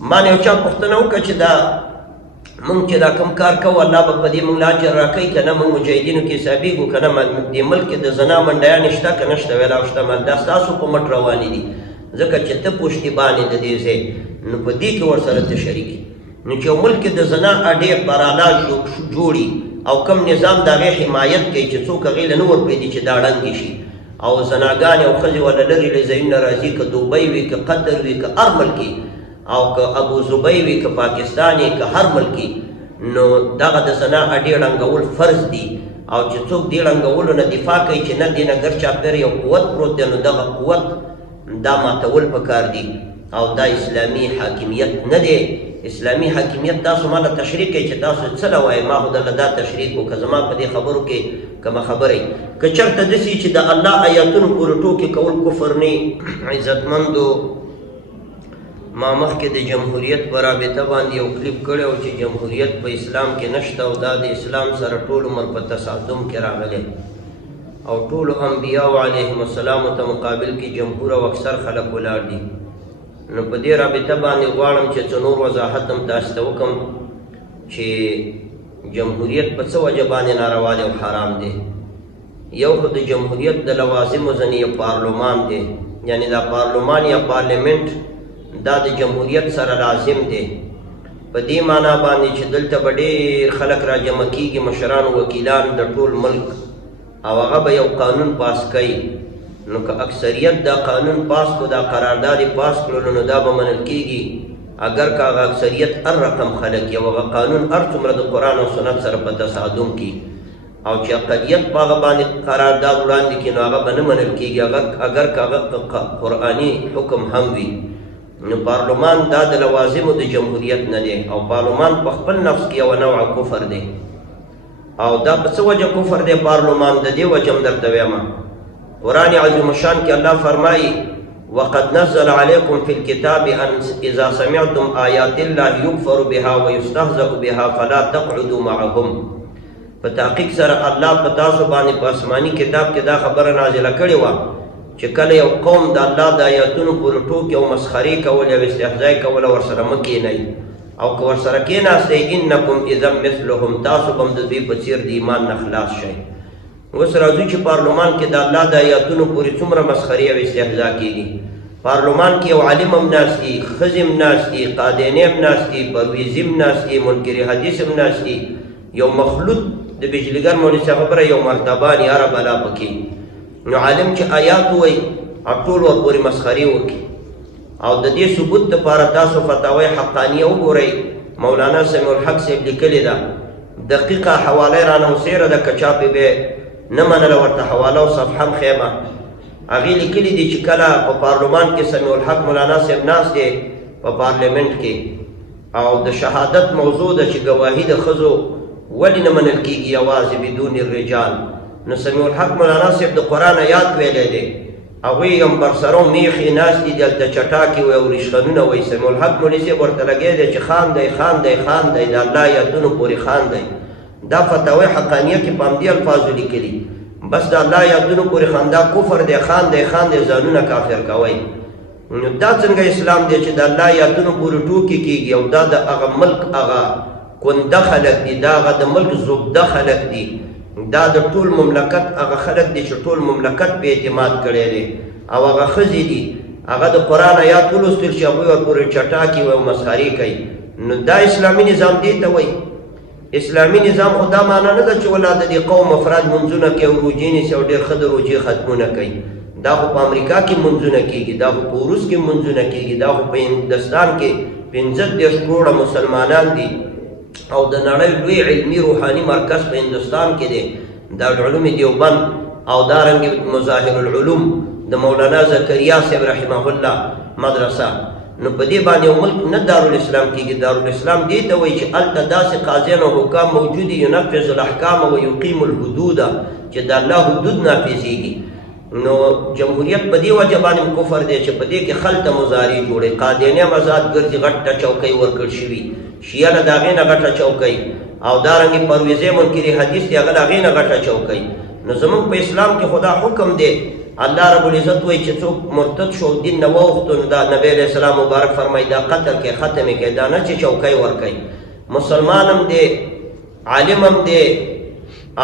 ما نه یو چا پوښتنه وکړه چې دا مونږ چې دا کوم کار کوو الله به په دې مونږ له اجر راکوي که نه مونږ مجاهدینو کې حسابېږو که نه دې ملک کې د زنا منډیانې شته که نه شته ویل او شته دا ستاسو په مټ روانې دي ځکه چې ته پشتیبانې د دې ځای نو په دې کې ورسره ته شریک نو چې یو ملک کې د زنا اډې برالا جوړي او کم نظام د هغې حمایت کوي چې څوک هغې له نه ورپرېږدي چې دا ړنګې شي او زناګانې او ښځې وله لرې له ځایونه راځي که دوبۍ وي که قطر وي که هر ملک او که ابو ظبی وي که پاکستان که هر ملک نو دغه د زنا اډې ړنګول فرض دي او چې څوک دې ړنګولو نه دفاع کوي چې نه دې نه ګر چاپېر یو قوت پروت دی نو دغه قوت دا ماتول پکار دي او دا اسلامي حاکمیت نه دی اسلامي حاکمیت تاسو ماله تشریح کوي چې تاسو څه له وایئ ما خو درله دا تشریح کو که زما په دې خبرو کې کومه خبره که چېرته داسې چې د الله آیاتونو پورې ټوکې کول کفر نه عزتمندو ما مخکې د جمهوریت په رابطه باندې یو کلیپ کړی و چې جمهوریت په اسلام کې نشته او دا د اسلام سره ټول عمر په تصادم کې راغلی او ټولو انبیاو علیهم السلام ته مقابل کې جمهور او اکثر خلک ولاړ دي نو په دې رابطه باندې غواړم چې څه نور وضاحت هم تاسو ته وکړم چې جمهوریت په څه وجه باندې ناروا دی او حرام دی یو خو د جمهوریت د لوازمو ځینې یو پارلمان دی یعنی دا پارلمان یا پارلیمنت دا د جمهوریت سره لازم دی په دې معنا باندې چې دلته به ډېر خلک را جمع کېږي مشران وکیلان د ټول ملک او هغه به یو قانون پاس کوي نو که اکثریت دا قانون پاس کو دا قرارداد پاس کړلو نو دا به منل کېږي اگر که هغه اکثریت هر رقم خلک یو هغه قانون هر څومره د قرآن او سنت سره په تصادم کې او چې اقلیت په هغه باندې قرارداد وړاندې کړي نو هغه به نه منل کېږي اگر که هغه قرآني حکم هم وي نو پارلمان دا د لوازمو د جمهوریت نه دی او پارلمان په خپل نفس کې یوه نوع کفر دی او دا په څه وجه کفر دی پارلمان د دې وجه هم درته وایم قرآن عظیم الشان کې الله فرمایي وقد نزل عليكم في الكتاب ان اذا سمعتم آيات الله يكفر بها ويستهزأ بها فلا تقعدوا معهم په تحقیق سره الله په تاسو باندې په آسماني کتاب کې دا خبره نازله کړې وه چې کله یو قوم د الله د آیاتونو پورې ټوکې او مسخرې کول او استهزا کول ورسره مه کښېنئ او که ورسره کښېناستئ انکم اذا مثلهم تاسو به هم د دوی په څېر د ایمان نه خلاص شئ اوس راځو چې پارلمان کې د الله د آیاتونو پورې څومره مسخرې او استهزا کېږي پارلمان کې یو عالم هم ناست دي ښځې هم ناست دي قادیانې هم ناست دي پرویزي هم ناست دي منکر حدیث هم ناست دي یو مخلوط د بجلیګر مولوي صاحب خبره یو مرتبان یاره بلا پکې نو عالم چې آیات وایي ټول ورپورې مسخرې وکړي او د دې ثبوت دپاره تاسو فتاوی حقانیه وګورئ مولانا سمیع الحق صاحب لیکلې ده دقیقه حواله یې رانه وسیره ده که چا پې به نه منله ورته حواله او صفحه هم ښیمه هغې لیکلي دي چې کله په پارلمان کې سمیع الحق مولانا صاحب ناست دی په پارلیمنټ کې او د شهادت موضوع ده چې ګواهي د ښځو ولې نه منل کېږي یوازې بدون الرجال نو سمیع الحق مولانا صاحب د قرآن آیات ویلی دی هغوی هم برسرو میخې ناست دي دلته چټاکې وایي او ریشخندونه وایي سمیع الحق مولوي صاحب ورته لګی دی چې خاندئ خاندئ خاندئ د الله آیاتونو پورې خاندئ دا فتاوی حقانیه کې په همدې الفاظو لیکلي بس د الله آیاتونو پورې خندا کفر دی خاندئ خاندئ ځانونه کافر کوئ نو دا څنګه اسلام دی چې د الله آیاتونو پورې ټوکې کېږي او دا د هغه ملک هغه کنده خلک دي دا هغه د ملک زبده خلک دي دا د ټول مملکت هغه خلک دي چې ټول مملکت په اعتماد کړی دی او هغه ښځې دي هغه د قرآن آیات ولوستل چې هغوی ورپورې چټاکې وایي او مسخرې کوي نو دا اسلامي نظام دې ته وایي اسلامي نظام خو دا معنا نه ده چې ولا د دې قوم افراد منځونه کوي او روجې نیسي او ډېر ښه د روجې ختمونه کوي دا خو په امریکا کې منځونه کېږي دا خو په روس کې منځونه کېږي دا خو په هندوستان کې 15 کروړه مسلمانان دي او د نړۍ لوی علمي روحاني مرکز په هندوستان کې دی دارالعلوم دیوبند او دارنګې مظاهر العلوم د مولانا زکریا صاحب رحمه الله مدرسه نو په دې باندې یو ملک نه دارالاسلام کېږي دارالاسلام دې ته وایي چې هلته داسې قاضیان او حکام موجود دي ینفذ الاحکام و یقیم الحدود چې د الله حدود نافظېږي نو جمهوریت په دې وجه باندې کفر دی چې په دې کې خلطه مضارع جوړوي قادیانې هم ازاد ګرځي غټه چوکۍ ورکړل شوي شیعه له د هغې نه غټه چوکۍ او دارنګې پرویزې منکري حدیث دی هغه له هغې نه غټه چوکۍ نو زموږ په اسلام کې خدا حکم دی الله رب العزت وایي چې څوک مرتد شو دین نه واوښتو نو دا نبی علیه السلام مبارک فرمایي دا قتل کې ختم یې کړئ دا نه چې چوکۍ ورکوي مسلمان هم دی عالم هم دی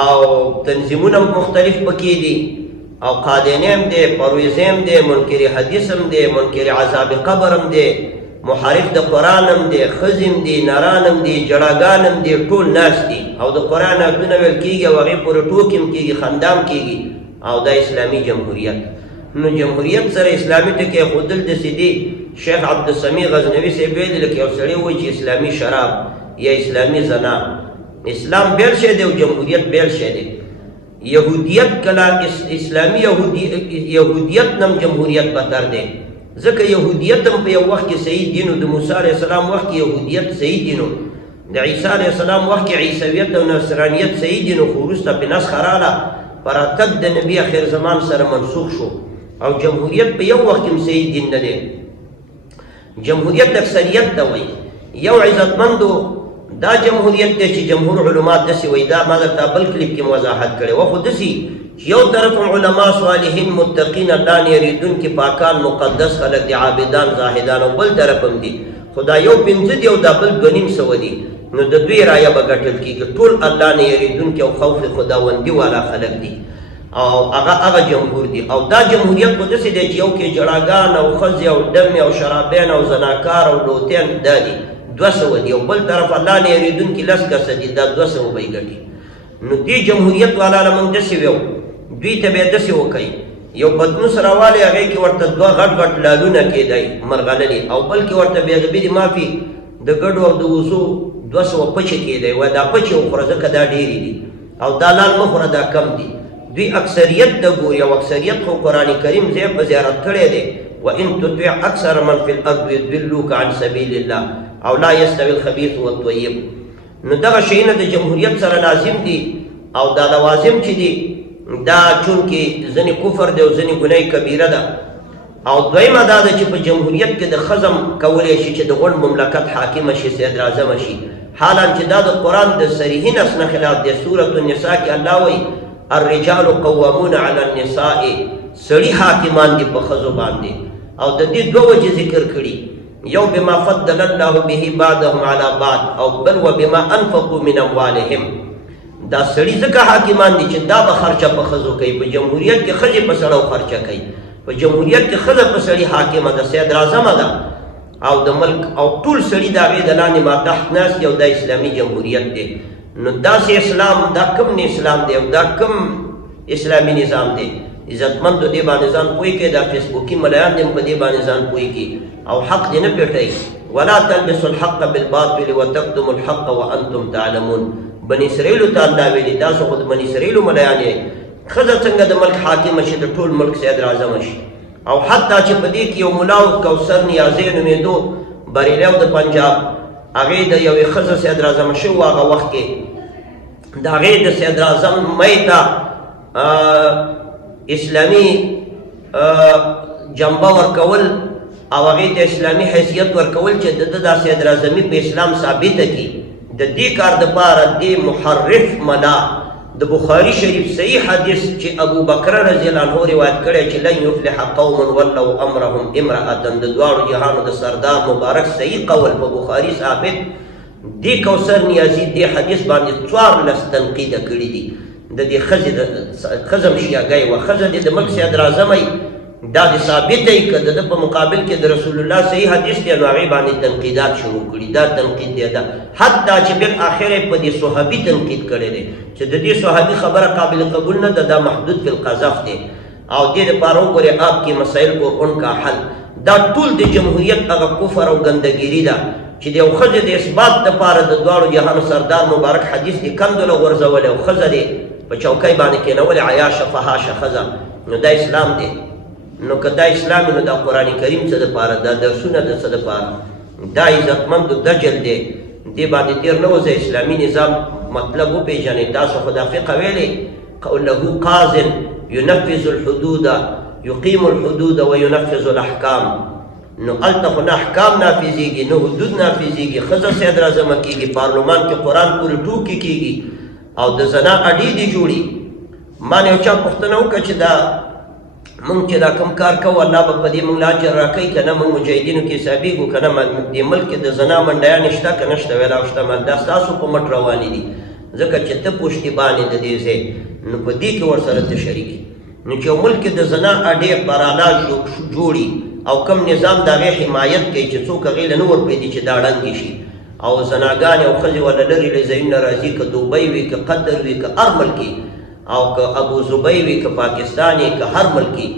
او تنظیمونه مختلف پکې دي او قادیانی هم دی پرویزی هم دی منکر حدیث هم دی منکر عذاب قبر هم دی محارف د قرآن هم دی ښځې هم دي نران هم دي جړاګان هم دي ټول ناست دي او د قرآن آیتونه ویل کېږي او هغې پورې ټوکې هم کېږي خندا هم کېږي او دا اسلامي جمهوریت نو جمهوریت سره اسلامي ټکي ایښودل داسې دي شیخ عبدالسمیع غزنوي صاحب ویلي لکه یو سړی وایي چې اسلامي شراب یا اسلامي زنا اسلام بیل شی دی او جمهوریت بیل شی دی یهودیت کله اسلامي یهودیت نم جمهوریت بهتر دی ځکه یهودیت هم په یو وخت کې صحیح دین و د موسی علیه السلام وخت کې یهودیت صحیح دین و د عیسی علیه السلام وخت کې عیسویت او نصرانیت صحیح دین و خو وروسته پې نسخه راغله په راتګ د نبي اخر زمان سره منسوخ شو او جمهوریت په یو وخت کې هم صحیح دین نه دی جمهوریت اکثریت ته وایي یو عزتمندو دا جمهوریت دی چې جمهور علما داسې وایي دا ما درته بل کلیپ کې وضاحت کړی و خو داسې یو طرف علما صالحین متقین الله نه یریدونکي پاکان مقدس خلک دي عابدان زاهدان او بل طرف هم دي خو دا یو پنځه دي او دا بل دوه نیم سوه دي نو د دوی رایه به ګټل کېږي ټول الله نه یریدونکي او خوف خداوندي والا خلک دي او هغه جمهور دي او دا جمهوریت خو داسې دی چې یو کې جړاګان او ښځې او ډمې او شرابیان او زناکار او لوتیان دا دي 200 دي او بل طرف الله نه یریدونکي 10 کسه دي دا 200 به یې ګټي نو دې جمهوریت والا له موږ داسې ویو دوی ته به یې داسې وکوي یو پتنوس راوالی هغې کې ورته 2 غټ غټ لالونه کېدی مرغللي او بل کې ورته بې ادبي د مافي د ګډو او د وزو 200 پچې کېدی وایي دا پچې وخوره ځکه دا ډېرې دي او دا لال مه خوره دا کم دي دوی اکثریت ته ګوري او اکثریت خو قرآن کریم ځای په زیارت کړی دی وان تطع اکثر من فی الارض یضلوک عن سبیل الله او لا یستوی الخبیث والطیب نو دغه شیونه د جمهوریت سره لازم دي او دا لوازم چې دي دا چونکې ځینې کفر دی او ځینې ګناه کبیره ده او دویمه دا ده چې په جمهوریت کې د ښځم کولی شي چې د غونډ مملکت حاکمه شي صدر اعظمه شي حالا چې دا د قرآن د صریحي نص نه خلاف دی سورة النساء کې الله وایي الرجال قوامون علی النساء سړي حاکمان دي په ښځو باندې او د دې دوه وجې ذکر کړي یو بما فضل الله به بعضهم علی بعض او بل وبما انفقوا من اموالهم دا سړي ځکه حاکمان دي چې دا به خرچه په ښځو کوي په جمهوریت کې ښځې په سړو خرچه کوي په جمهوریت کې ښځه په سړي حاکمه ده صدر اعظمه ده او د ملک او ټول سړي د هغې د لاندې ما تحت ناست دي او دا اسلامي جمهوریت دی نو داسې اسلام دا کوم نه اسلام دی او دا کوم اسلامي نظام دی عزتمندو دې باندې ځان پوه کړئ دا فیسبوکي ملایان دې په دې باندې ځان پوه کړي او حق دې نه پټئ ولا تلبسوا الحق بالباطل وتكتموا الحق وانتم تعلمون بني اسرائیلو ته الله ویلي تاسو خو د بني اسرائیلو ملایان یې ښځه څنګه د ملک حاکمه شي د ټول ملک صدر اعظمه شي او حتی چې په دې کې یو ملا و کوثر نیازی نومېدو بریلی د پنجاب هغې د یوې ښځه صدر اعظمه شوي و هغه وخت کې د هغې د صدر اعظم مۍ ته اسلامي جنبه ورکول او هغې ته اسلامي حیثیت ورکول چې د ده دا صدر اعظمي په اسلام ثابته کړي د دې کار دپاره دې محرف ملا د بخاري شریف صحیح حدیث چې ابو بکر رضی الله عنه روایت کړی چې لن یفلح قوم ولوا امرهم امرأة د دواړو جهانو د سردار مبارک صحیح قول په بخاري ثابت دې کوثر نیازي دې حدیث باندې 14 تنقیده کړي دي د دې ښځه شیعګۍ وه ښځه دې د ملک صدر اعظمه دا د ثابته یې که د ده په مقابل کې د رسول الله صحیح حدیث دی نو هغې باندې تنقیدات شروع کړي دا تنقید دی ده حتی چې بالآخر یې په دې صحابي تنقید کړی دی چې د دې صحابي خبره قابل قبول نه ده دا محدود فی القذف دی او دې دپاره وګورئ آپ کې مسایل کو ان کا حل دا ټول د جمهوریت هغه کفر او ګندګیري ده چې د یو ښځې د اثبات دپاره د دواړو جهانو سردار مبارک حدیث دې کندله غورځولی او ښځه دې په چوکۍ باندې کېنولې عیاشه فحاشه ښځه نو دا اسلام دی نو که دا اسلام نو دا قرآن کریم څه دپاره دا درسونه د څه دپاره دا عزتمندو دجل دی دې باندې تېر نه وځه اسلامي نظام مطلب وپېژنئ تاسو خو دا فقه ویلې له قاض ينفذ الحدود يقيم الحدود وينفذ الاحکام نو هلته خو نه احکام نافظېږي نه حدود نافظېږي ښځه صدر اعظمه کېږي پارلمان کې قرآن پورې ټوکې کېږي او د زنا اډې دې جوړي ما نه یو چا پوښتنه وکړه چې دا مونږ چې دا کوم کار کوو الله به په دې مونږ له اجر راکوي که نه مونږ مجاهدینو کې حسابېږو که نه دې ملک کې د زنا منډیانې شته که نه شته ویلا او شته مال دا ستاسو په مټ روانې دي ځکه چې ته پشتیبانې د دې ځای نو په دې کې ورسره ته شریک نو چې یو ملک کې د زنا اډې برالا جوړي او کم نظام د هغې حمایت کوي چې څوک هغې له نه ورپرېږدي چې دا ړنګې شي او زناګانې او ښځې ورله لرې له ځایونه راځي که دوبۍ وي که قطر وي که هر ملکي او که ابوظبی وي که پاکستان وي که هر ملکي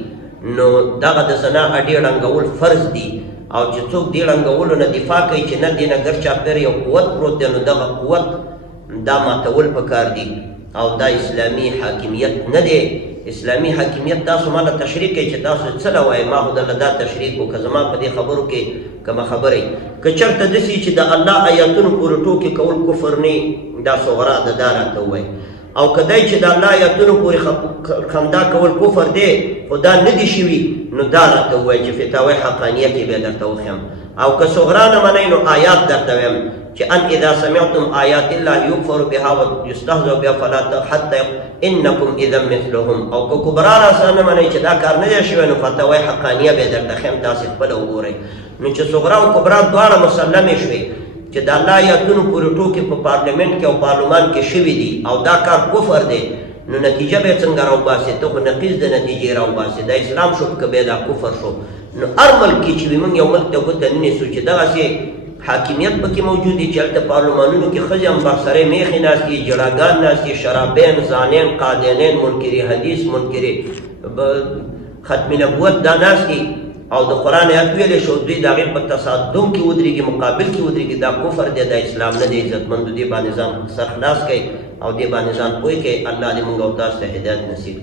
نو دغه د زنا اډې ړنګول فرض دي او چې څوک دې ړنګولو نه دفاع کوي چې نه دې نه ګر چاپېر یو قوت پروت دی نو دغه قوت دا ماتول پکار دي او دا اسلامي حاکمیت نه دی اسلامي حاکمیت تاسو ماله تشریح کوي چې تاسو څه له وایئ ما خو درله دا تشریح کړو که زما په دې خبرو کې کومه خبره وي که چېرته داسې چې د الله آیاتونو پورې ټوکې کول کفر نه دا صغرا ده دا راته ووایي او که دی چې د الله آیاتونو پورې خندا کول کفر دی خو دا نه دي شوي نو دا راته ووایي چې فتاوی حقانیه کې بیا درته وښیم او که صغرا نه منئ نو آیات درته ویم چې ان اذا سمعتم آیات الله یکفر بها ویستهزأ بها فلا حتی انکم اذا مثلهم او که کبرا راسره نه منئ چې دا کار نه دی شوی نو فتاوی حقانیه بیا درته ښیم تاسې خپله وګورئ نو چې صغرا او کبرا دواړه مسلمې شوې چې د الله آیاتونو پورې ټوکې په پارلمنټ کې او پارلمان کې شوي دي او دا کار کفر دی نو نتیجه به یې څنګه راوباسې ته خو نقیض د نتیجې راوباسې دا اسلام شو که بیا دا کفر شو نو هر ملک کې چې وي موږ یو ملک ته ګوته نه نیسو چې دغسې حاکمیت پکې موجود دي چې هلته پارلمانونو کې ښځې امباکسرۍ میخې ناست دي جړاګان ناست دي شرابین زانین قادینین منکري حدیث منکري ختم نبوت دا ناست دي او د قرآن آیات ویلې شو دوی د هغې په تصادم کې ودرېږي مقابل کې ودرېږي دا کفر دی دا اسلام نه دی عزتمندو دې باندې ځان سر خلاص کوئ او دې باندې ځان پوه کوئ الله دې موږ او تاسو ته هدایت نصیب